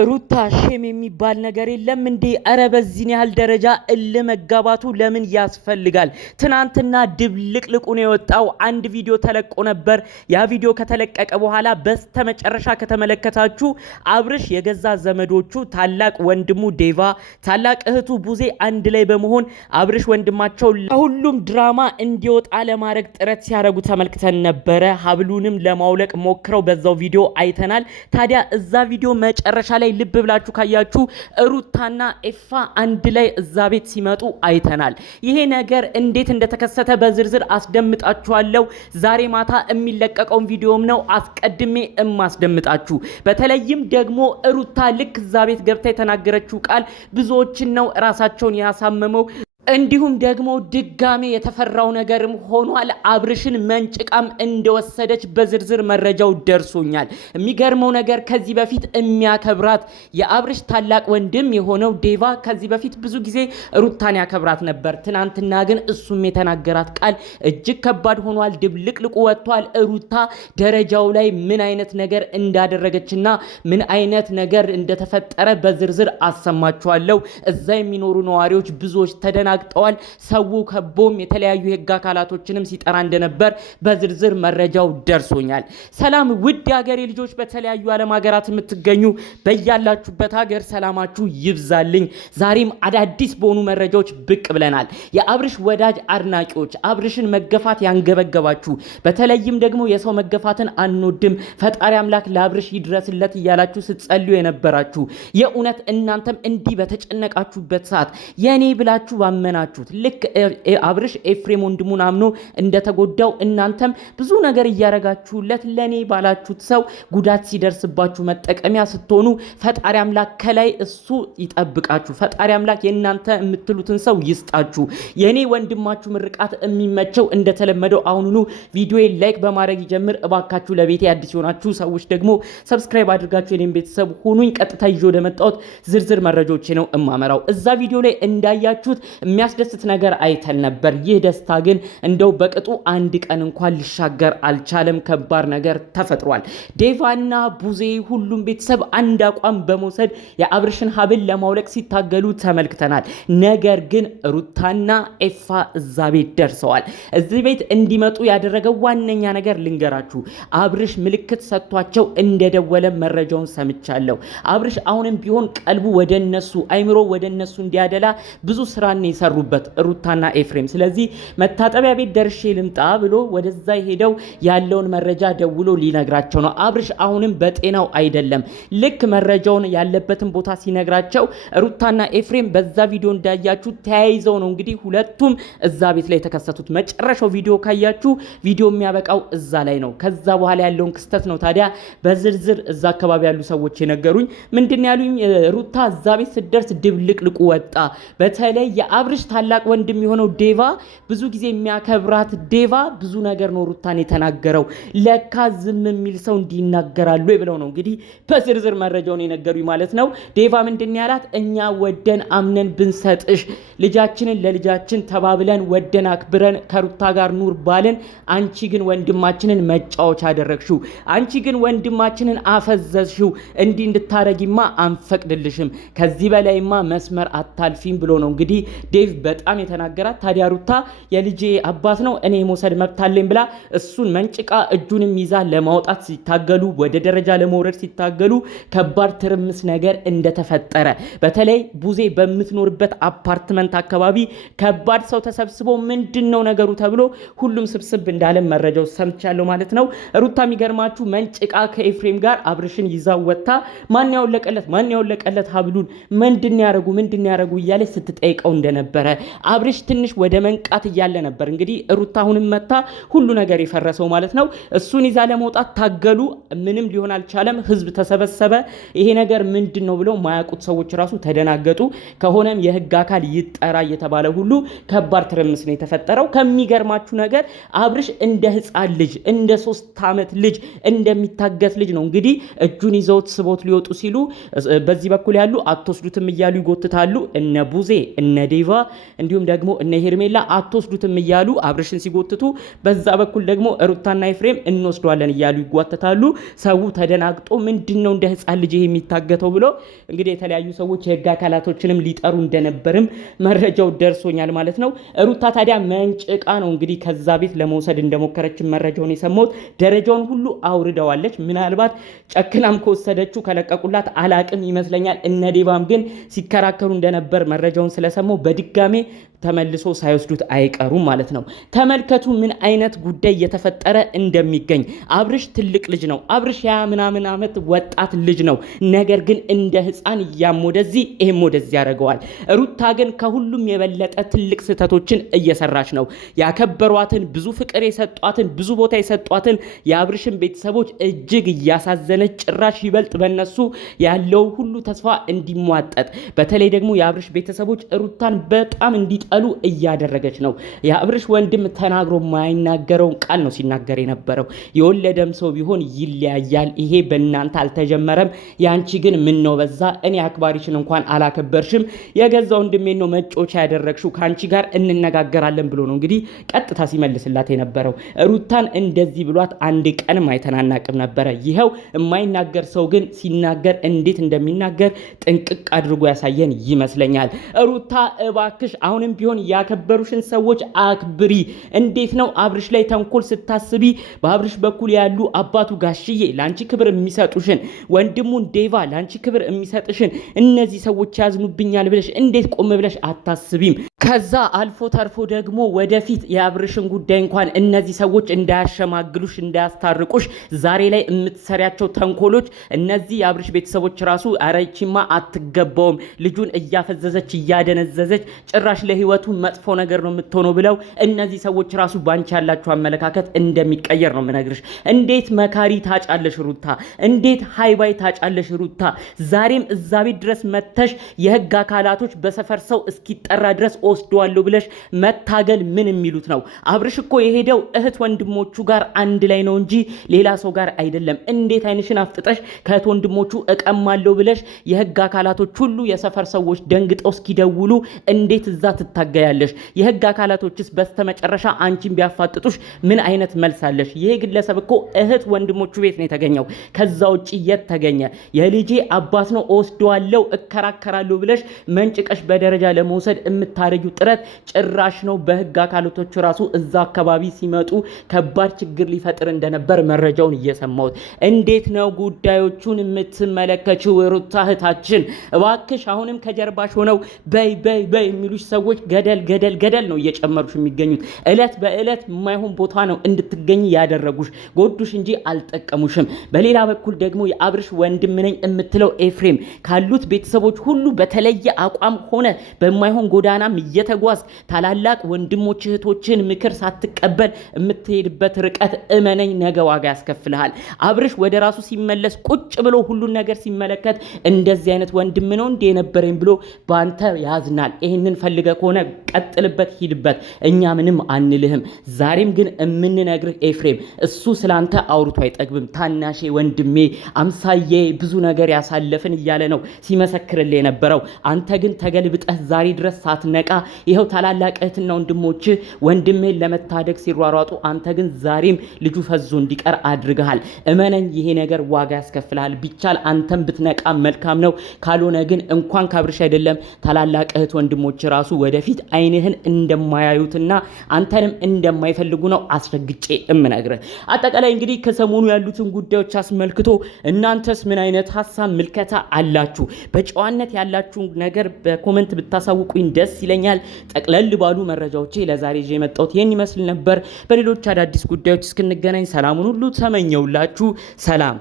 ሩታ ሼም የሚባል ነገር የለም እንዴ? አረ በዚህን ያህል ደረጃ መጋባቱ ለምን ያስፈልጋል? ትናንትና ድብልቅልቁን የወጣው አንድ ቪዲዮ ተለቆ ነበር። ያ ቪዲዮ ከተለቀቀ በኋላ በስተመጨረሻ ከተመለከታችሁ አብርሽ የገዛ ዘመዶቹ ታላቅ ወንድሙ ዴቫ፣ ታላቅ እህቱ ቡዜ አንድ ላይ በመሆን አብርሽ ወንድማቸው ሁሉም ድራማ እንዲወጣ ለማድረግ ጥረት ሲያደርጉ ተመልክተን ነበረ። ሀብሉንም ለማውለቅ ሞክረው በዛው ቪዲዮ አይተናል። ታዲያ እዛ ቪዲዮ መጨረሻ ላይ ልብ ብላችሁ ካያችሁ ሩታና ኤፋ አንድ ላይ እዛ ቤት ሲመጡ አይተናል። ይሄ ነገር እንዴት እንደተከሰተ በዝርዝር አስደምጣችኋለሁ። ዛሬ ማታ የሚለቀቀውን ቪዲዮም ነው አስቀድሜ እማስደምጣችሁ። በተለይም ደግሞ ሩታ ልክ እዛ ቤት ገብታ የተናገረችው ቃል ብዙዎችን ነው ራሳቸውን ያሳመመው። እንዲሁም ደግሞ ድጋሜ የተፈራው ነገርም ሆኗል። አብርሽን መንጭቃም እንደወሰደች በዝርዝር መረጃው ደርሶኛል። የሚገርመው ነገር ከዚህ በፊት የሚያከብራት የአብርሽ ታላቅ ወንድም የሆነው ዴቫ ከዚህ በፊት ብዙ ጊዜ ሩታን ያከብራት ነበር። ትናንትና ግን እሱም የተናገራት ቃል እጅግ ከባድ ሆኗል። ድብልቅልቁ ወጥቷል። ሩታ ደረጃው ላይ ምን አይነት ነገር እንዳደረገችና ምን አይነት ነገር እንደተፈጠረ በዝርዝር አሰማችኋለሁ። እዛ የሚኖሩ ነዋሪዎች ብዙዎች ተደናግጠዋል። ሰው ከቦም የተለያዩ የህግ አካላቶችንም ሲጠራ እንደነበር በዝርዝር መረጃው ደርሶኛል። ሰላም ውድ ሀገሬ ልጆች፣ በተለያዩ ዓለም ሀገራት የምትገኙ በያላችሁበት ሀገር ሰላማችሁ ይብዛልኝ። ዛሬም አዳዲስ በሆኑ መረጃዎች ብቅ ብለናል። የአብርሽ ወዳጅ አድናቂዎች፣ አብርሽን መገፋት ያንገበገባችሁ፣ በተለይም ደግሞ የሰው መገፋትን አንወድም ፈጣሪ አምላክ ለአብርሽ ይድረስለት እያላችሁ ስትጸልዩ የነበራችሁ የእውነት እናንተም እንዲህ በተጨነቃችሁበት ሰዓት የኔ ብላችሁ መናችሁት ልክ አብርሽ ኤፍሬም ወንድሙን አምኖ እንደተጎዳው እናንተም ብዙ ነገር እያረጋችሁለት ለኔ ባላችሁት ሰው ጉዳት ሲደርስባችሁ መጠቀሚያ ስትሆኑ ፈጣሪ አምላክ ከላይ እሱ ይጠብቃችሁ። ፈጣሪ አምላክ የእናንተ የምትሉትን ሰው ይስጣችሁ። የኔ ወንድማችሁ ምርቃት የሚመቸው እንደተለመደው አሁኑኑ ቪዲዮ ላይክ በማድረግ ይጀምር እባካችሁ። ለቤቴ አዲስ የሆናችሁ ሰዎች ደግሞ ሰብስክራይብ አድርጋችሁ የኔን ቤተሰብ ሁኑኝ። ቀጥታ ይዤ ወደ መጣሁት ዝርዝር መረጃዎች ነው እማመራው። እዛ ቪዲዮ ላይ እንዳያችሁት የሚያስደስት ነገር አይተን ነበር። ይህ ደስታ ግን እንደው በቅጡ አንድ ቀን እንኳን ሊሻገር አልቻለም። ከባድ ነገር ተፈጥሯል። ዴቫና ቡዜ ሁሉም ቤተሰብ አንድ አቋም በመውሰድ የአብርሽን ሀብል ለማውለቅ ሲታገሉ ተመልክተናል። ነገር ግን ሩታና ኤፋ እዛ ቤት ደርሰዋል። እዚህ ቤት እንዲመጡ ያደረገው ዋነኛ ነገር ልንገራችሁ። አብርሽ ምልክት ሰጥቷቸው እንደደወለ መረጃውን ሰምቻለሁ። አብርሽ አሁንም ቢሆን ቀልቡ ወደነሱ አይምሮ ወደነሱ እንዲያደላ ብዙ ስራ የሰሩበት ሩታና ኤፍሬም። ስለዚህ መታጠቢያ ቤት ደርሼ ልምጣ ብሎ ወደዛ ሄደው ያለውን መረጃ ደውሎ ሊነግራቸው ነው። አብርሽ አሁንም በጤናው አይደለም። ልክ መረጃውን ያለበትን ቦታ ሲነግራቸው ሩታና ኤፍሬም በዛ ቪዲዮ እንዳያችሁ ተያይዘው ነው እንግዲህ ሁለቱም እዛ ቤት ላይ የተከሰቱት። መጨረሻው ቪዲዮ ካያችሁ ቪዲዮ የሚያበቃው እዛ ላይ ነው። ከዛ በኋላ ያለውን ክስተት ነው ታዲያ በዝርዝር እዛ አካባቢ ያሉ ሰዎች የነገሩኝ። ምንድን ያሉኝ? ሩታ እዛ ቤት ስትደርስ ድብልቅልቁ ወጣ። በተለይ የአብርሽ ታላቅ ወንድም የሆነው ዴቫ ብዙ ጊዜ የሚያከብራት ዴቫ ብዙ ነገር ነው ሩታን የተናገረው። ለካ ዝም የሚል ሰው እንዲናገራሉ ብለው ነው እንግዲህ በዝርዝር መረጃውን የነገሩኝ ማለት ነው። ዴቫ ምንድን ያላት? እኛ ወደን አምነን ብንሰጥሽ ልጃችንን ለልጃችን ተባብለን ወደን አክብረን ከሩታ ጋር ኑር ባልን፣ አንቺ ግን ወንድማችንን መጫወቻ አደረግሽው። አንቺ ግን ወንድማችንን አፈዘዝሽው። እንዲህ እንድታረጊማ አንፈቅድልሽም። ከዚህ በላይማ መስመር አታልፊም ብሎ ነው እንግዲህ ዴቭ በጣም የተናገራት። ታዲያ ሩታ የልጄ አባት ነው እኔ መውሰድ መብት አለኝ ብላ እሱን መንጭቃ እጁንም ይዛ ለማውጣት ሲታገሉ፣ ወደ ደረጃ ለመውረድ ሲታገሉ ከባድ ትርምስ ነገር እንደተፈጠረ በተለይ ቡዜ በምትኖርበት አፓርትመንት አካባቢ ከባድ ሰው ተሰብስቦ ምንድነው ነገሩ ተብሎ ሁሉም ስብስብ እንዳለ መረጃው ሰምቻለሁ ማለት ነው። ሩታ የሚገርማችሁ መንጭቃ ከኤፍሬም ጋር አብርሽን ይዛ ወጣ። ማን ያወለቀለት ሀብሉን ምንድን ያረጉ እያለች ስትጠይቀው እንደነበረ አብርሽ ትንሽ ወደ መንቃት እያለ ነበር እንግዲህ ሩታ አሁንም መታ ሁሉ ነገር የፈረሰው ማለት ነው። እሱን ይዛ ለመውጣት ታገሉ። ምንም ሊሆን አልቻለም። ህዝብ ተሰበሰበ። ይሄ ነገር ምንድነው ብለው ማያውቁት ሰዎች ራሱ ተደናገጡ። ከሆነም የህግ አካል ይጠራ እየተባለ ሁሉ ከባድ ትርምስ ነው የተፈጠረው። ከሚገርማችሁ ነገር አብርሽ እንደ ህፃን ልጅ እንደ 3 ዓመት ልጅ እንደሚታገስ ልጅ ነው እንግዲህ እጁን ይዘውት ስቦት ሊወጡ ሲሉ በዚህ በኩል ያሉ አትወስዱትም እያሉ ይጎትታሉ። እነ ቡዜ እነ ዴቫ እንዲሁም ደግሞ እነ ሄርሜላ አትወስዱትም እያሉ አብርሽን ሲጎትቱ፣ በዛ በኩል ደግሞ ሩታና ኤፍሬም እንወስዷለን እያሉ ይጓተታሉ። ሰው ተደናግጦ ምንድነው እንደ ህፃን ልጅ የሚታገተው ብሎ እንግዲህ የተለያዩ ሰዎች የህግ አካላቶችንም ሊጠሩ እንደነበርም መረጃው ደርሶኛል ማለት ነው። ሩታ ታዲያ መንጭቃ ነው እንግዲህ ከዛ ቤት ለመውሰድ እንደሞከረች መረጃውን የሰማሁት። ደረጃውን ሁሉ አውርደዋለች። ምናልባት ጨክናም ከወሰደችው ከለቀቁላት አላቅም ይመስለኛል። እነ ዴባም ግን ሲከራከሩ እንደነበር መረጃውን ስለሰማው በድጋሜ ተመልሶ ሳይወስዱት አይቀሩም ማለት ነው። ተመልከቱ ምን አይነት ጉዳይ እየተፈጠረ እንደሚገኝ። አብርሽ ትልቅ ልጅ ነው። አብርሽ ያ ምናምን ዓመት ወጣት ልጅ ነው። ነገር ግን እንደ ህፃን ያም ወደዚህ ይሄም ወደዚህ ያደርገዋል። ሩታ ግን ከሁሉም የበለጠ ትልቅ ስህተቶችን እየሰራች ነው። ያከበሯትን፣ ብዙ ፍቅር የሰጧትን፣ ብዙ ቦታ የሰጧትን የአብርሽን ቤተሰቦች እጅግ እያሳዘነች፣ ጭራሽ ይበልጥ በነሱ ያለው ሁሉ ተስፋ እንዲሟጠጥ፣ በተለይ ደግሞ የአብርሽ ቤተሰቦች ሩታን በጣም እንዲጠሉ እያደረገች ነው። የአብርሽ ወንድም ተናግሮ ማይናገረውን ቃል ነው ሲናገር የነበረው። የወለደም ሰው ቢሆን ይለያያል። ይሄ በእናንተ አልተጀመረም። ያንቺ ግን ምን ነው በዛ። እኔ አክባሪሽን እንኳን አላከበርሽም። የገዛ ወንድሜን ነው መጮቻ ያደረግሽው። ካንቺ ጋር እንነጋገራለን ብሎ ነው እንግዲህ ቀጥታ ሲመልስላት የነበረው። ሩታን እንደዚህ ብሏት አንድ ቀንም አይተናናቅም ነበረ። ይኸው የማይናገር ሰው ግን ሲናገር እንዴት እንደሚናገር ጥንቅቅ አድርጎ ያሳየን ይመስለኛል። ሩታ እባክሽ አሁንም ቢሆን ያከበሩሽን ሰዎች አክብሪ። እንዴት ነው አብርሽ ላይ ተንኮል ስታስቢ በአብርሽ በኩል ያሉ አባቱ ጋሽዬ ላንቺ ክብር የሚሰጡሽን፣ ወንድሙን ዴቫ ላንቺ ክብር የሚሰጥሽን እነዚህ ሰዎች ያዝኑብኛል ብለሽ እንዴት ቆም ብለሽ አታስቢም? ከዛ አልፎ ተርፎ ደግሞ ወደፊት የአብርሽን ጉዳይ እንኳን እነዚህ ሰዎች እንዳያሸማግሉሽ እንዳያስታርቁሽ ዛሬ ላይ የምትሰሪያቸው ተንኮሎች እነዚህ የአብርሽ ቤተሰቦች ራሱ አረቺማ አትገባውም፣ ልጁን እያፈዘዘች እያደነዘዘች ጭራሽ ለህይወቱ መጥፎ ነገር ነው የምትሆነው ብለው እነዚህ ሰዎች ራሱ ባንቺ ያላቸው አመለካከት እንደሚቀየር ነው የምነግርሽ። እንዴት መካሪ ታጫለሽ ሩታ? እንዴት ሃይባይ ታጫለሽ ሩታ? ዛሬም እዛ ቤት ድረስ መተሽ የህግ አካላቶች በሰፈር ሰው እስኪጠራ ድረስ ወስደዋለሁ ብለሽ መታገል ምን የሚሉት ነው? አብርሽ እኮ የሄደው እህት ወንድሞቹ ጋር አንድ ላይ ነው እንጂ ሌላ ሰው ጋር አይደለም። እንዴት አይንሽን አፍጥጠሽ ከእህት ወንድሞቹ እቀማለሁ ብለሽ የህግ አካላቶች ሁሉ የሰፈር ሰዎች ደንግጠው እስኪደውሉ እንዴት እዛ ትታገያለሽ? የህግ አካላቶችስ በስተመጨረሻ አንቺን ቢያፋጥጡሽ ምን አይነት መልስ አለሽ? ይሄ ግለሰብ እኮ እህት ወንድሞቹ ቤት ነው የተገኘው። ከዛ ውጪ የት ተገኘ? የልጄ አባት ነው ወስደዋለሁ እከራከራለሁ ብለሽ መንጭቀሽ በደረጃ ለመውሰድ የምታረጊው ጥረት ጭራሽ ነው በህግ አካላቶቹ ራሱ እዛ አካባቢ ሲመጡ ከባድ ችግር ሊፈጥር እንደነበር መረጃውን እየሰማሁት። እንዴት ነው ጉዳዮቹን የምትመለከችው ሩታ እህታችን? እባክሽ አሁንም ከጀርባሽ ሆነው በይ በይ በይ የሚሉሽ ሰዎች ገደል ገደል ገደል ነው እየጨመሩሽ የሚገኙት። እለት በእለት የማይሆን ቦታ ነው እንድትገኝ ያደረጉሽ፣ ጎዱሽ እንጂ አልጠቀሙሽም። በሌላ በኩል ደግሞ የአብርሽ ወንድም ነኝ የምትለው ኤፍሬም ካሉት ቤተሰቦች ሁሉ በተለየ አቋም ሆነ በማይሆን ጎዳናም እየተጓዝ ታላላቅ ወንድሞች እህቶችን ምክር ሳትቀበል የምትሄድበት ርቀት እመነኝ ነገ ዋጋ ያስከፍልሃል። አብርሽ ወደ ራሱ ሲመለስ ቁጭ ብሎ ሁሉን ነገር ሲመለከት እንደዚህ አይነት ወንድም ነው እንደ የነበረኝ ብሎ ባንተ ያዝናል። ይሄንን ፈልገ ከሆነ ቀጥልበት፣ ሂድበት፣ እኛ ምንም አንልህም። ዛሬም ግን የምንነግርህ ኤፍሬም እሱ ስላንተ አውርቶ አይጠግብም። ታናሼ ወንድሜ፣ አምሳዬ፣ ብዙ ነገር ያሳለፍን እያለ ነው ሲመሰክርልህ የነበረው። አንተ ግን ተገልብጠህ ዛሬ ድረስ ሳትነቃ ይኸው ታላላቅ እህትና ወንድሞች ወንድምህን ለመታደግ ሲሯሯጡ፣ አንተ ግን ዛሬም ልጁ ፈዞ እንዲቀር አድርገሃል። እመነኝ ይሄ ነገር ዋጋ ያስከፍልሃል። ቢቻል አንተም ብትነቃ መልካም ነው። ካልሆነ ግን እንኳን ካብርሽ አይደለም ታላላቅ እህት ወንድሞች ራሱ ወደፊት አይንህን እንደማያዩትና አንተንም እንደማይፈልጉ ነው አስረግጬ እምነግርህ። አጠቃላይ እንግዲህ ከሰሞኑ ያሉትን ጉዳዮች አስመልክቶ እናንተስ ምን አይነት ሐሳብ ምልከታ አላችሁ? በጨዋነት ያላችሁ ነገር በኮሜንት ብታሳውቁኝ ደስ ይለኛል። ጠቅለል ባሉ መረጃዎቼ ለዛሬ ይዤ የመጣሁት ይሄን ይመስል ነበር። በሌሎች አዳዲስ ጉዳዮች እስክንገናኝ ሰላሙን ሁሉ ተመኘውላችሁ። ሰላም።